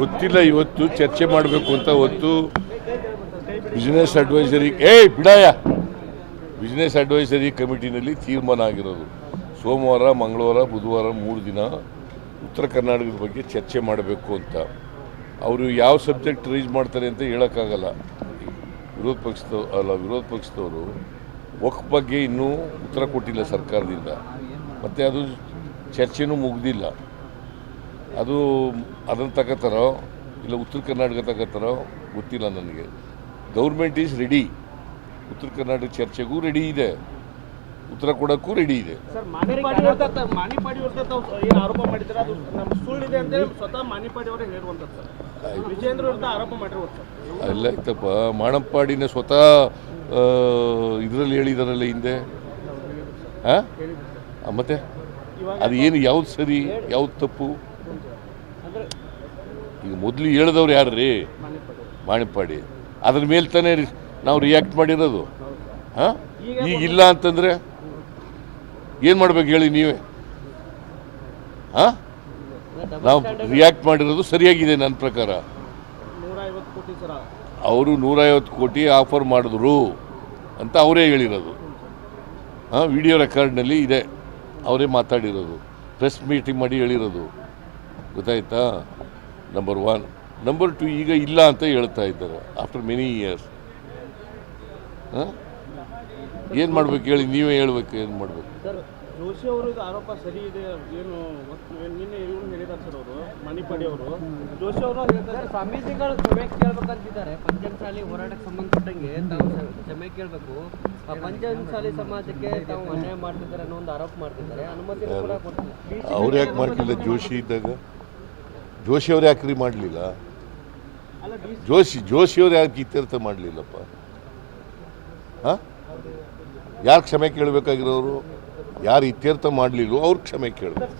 ಗೊತ್ತಿಲ್ಲ ಇವತ್ತು ಚರ್ಚೆ ಮಾಡಬೇಕು ಅಂತ ಹೊತ್ತು ಬಿಸ್ನೆಸ್ ಅಡ್ವೈಸರಿ ಏಯ್ ಬಿಡಾಯ ಬಿಸ್ನೆಸ್ ಅಡ್ವೈಸರಿ ಕಮಿಟಿನಲ್ಲಿ ತೀರ್ಮಾನ ಆಗಿರೋದು. ಸೋಮವಾರ, ಮಂಗಳವಾರ, ಬುಧವಾರ ಮೂರು ದಿನ ಉತ್ತರ ಕರ್ನಾಟಕದ ಬಗ್ಗೆ ಚರ್ಚೆ ಮಾಡಬೇಕು ಅಂತ. ಅವರು ಯಾವ ಸಬ್ಜೆಕ್ಟ್ ರೈಸ್ ಮಾಡ್ತಾರೆ ಅಂತ ಹೇಳೋಕ್ಕಾಗಲ್ಲ. ವಿರೋಧ ಪಕ್ಷದ ಅಲ್ಲ, ವಿರೋಧ ಪಕ್ಷದವರು ವಕ್ ಬಗ್ಗೆ ಇನ್ನೂ ಉತ್ತರ ಕೊಟ್ಟಿಲ್ಲ ಸರ್ಕಾರದಿಂದ. ಮತ್ತು ಅದು ಚರ್ಚೆನೂ ಮುಗ್ದಿಲ್ಲ. ಅದು ಅದನ್ನು ತಗೋತಾರೋ ಇಲ್ಲ ಉತ್ತರ ಕರ್ನಾಟಕ ತಗೋತಾರೋ ಗೊತ್ತಿಲ್ಲ ನನಗೆ. Government is ready. Uttara Karnataka ಚರ್ಚೆಗೂ ready ಇದೆ. ಉತ್ತರ ಕೊಡೋಕ್ಕೂ ರೆಡಿ ಇದೆ. ಅಲ್ಲ ಆಯ್ತಪ್ಪ ಮಾಣಪ್ಪಾಡಿನ ಸ್ವತಃ ಇದರಲ್ಲಿ ಹೇಳಿದಾರಲ್ಲ ಹಿಂದೆ? ಹಾಂ? ಮತ್ತೆ? ಅದು ಏನು ಯಾವ್ದು ಸರಿ ಯಾವ್ದು ತಪ್ಪು? ಈಗ ಮೊದಲು ಹೇಳಿದವ್ರು ಯಾರು ರೀ ಮಾಣಿಪ್ಪಾಡಿ ಅದ್ರ ಮೇಲೆ ತಾನೇ ನಾವು ರಿಯಾಕ್ಟ್ ಮಾಡಿರೋದು. ಹಾಂ? ಈಗ ಇಲ್ಲ ಅಂತಂದ್ರೆ ಏನು ಮಾಡ್ಬೇಕು ಹೇಳಿ ನೀವೇ? ಹಾಂ? ನಾವು ರಿಯಾಕ್ಟ್ ಮಾಡಿರೋದು ಸರಿಯಾಗಿದೆ ನನ್ನ ಪ್ರಕಾರ. ಅವರು ನೂರೈವತ್ತು ಕೋಟಿ ಆಫರ್ ಮಾಡಿದ್ರು ಅಂತ ಅವರೇ ಹೇಳಿರೋದು. ಹಾಂ? ವಿಡಿಯೋ ರೆಕಾರ್ಡ್ನಲ್ಲಿ ಇದೆ. ಅವರೇ ಮಾತಾಡಿರೋದು. ಪ್ರೆಸ್ ಮೀಟಿಂಗ್ ಮಾಡಿ ಹೇಳಿರೋದು. ಗೊತ್ತಾಯ್ತಾ? ನಂಬರ್ ಒನ್ ನಂಬರ್ ಟು ಈಗ ಇಲ್ಲ ಅಂತ ಹೇಳ್ತಾ ಇದ್ದಾರೆ ಆಫ್ಟರ್ ಮೆನಿ ಇಯರ್ಸ್ ಏನು ಮಾಡ್ಬೇಕು ಹೇಳಿ? ನೀವೇ ಹೇಳ್ಬೇಕು ಏನು ಮಾಡ್ಬೇಕು? ಜೋಶಿ ಅವರು ಇದು ಆರೋಪ ಸರಿ ಇದೆ ಏನು ನಿನ್ನೆ ಇವ್ರು ಹೇಳಿದ್ದಾರೆ ಸರ್ ಅವರು ಮಣಿಪಾಡಿ ಅವರು. ಜೋಶಿ ಅವರು ಹೇಳ್ತಾರೆ ಸ್ವಾಮೀಜಿಗಳು ಕ್ಷಮೆ ಕೇಳ್ಬೇಕಂತಿದ್ದಾರೆ. ಪಂಚಮಸಾಲಿ ಹೋರಾಟಕ್ಕೆ ಸಂಬಂಧಪಟ್ಟಂಗೆ ತಾವು ಕ್ಷ- ಕ್ಷಮೆ ಕೇಳಬೇಕು. ಆ ಪಂಚಮಸಾಲಿ ಸಮಾಜಕ್ಕೆ ತಾವು ಅನ್ಯಾಯ ಮಾಡ್ತಿದ್ದಾರೆ ಅನ್ನೋ ಒಂದು ಆರೋಪ ಮಾಡ್ತಿದ್ದಾರೆ. ಅನುಮತಿ ಕೂಡ ಅವ್ರು ಯಾಕೆ ಮಾಡ್ತಿಲ್ಲ ಜೋಶಿ ಇದ್ದಾಗ? ಜೋಶಿ ಅವ್ರು ಯಾಕ್ರಿ ಮಾಡಲಿಲ್ಲ? ಅಲ್ಲ ಜೋಶಿ ಜೋಶಿ ಅವ್ರು ಯಾಕೆ ಇತ್ಯರ್ಥ ಮಾಡಲಿಲ್ಲಪ್ಪ? ಹಾಂ? ಯಾರು ಕ್ಷಮೆ ಕೇಳಬೇಕಾಗಿರೋರು? ಯಾರು ಇತ್ಯರ್ಥ ಮಾಡಲಿಲ್ಲೋ ಅವ್ರು ಕ್ಷಮೆ ಕೇಳಬೇಕು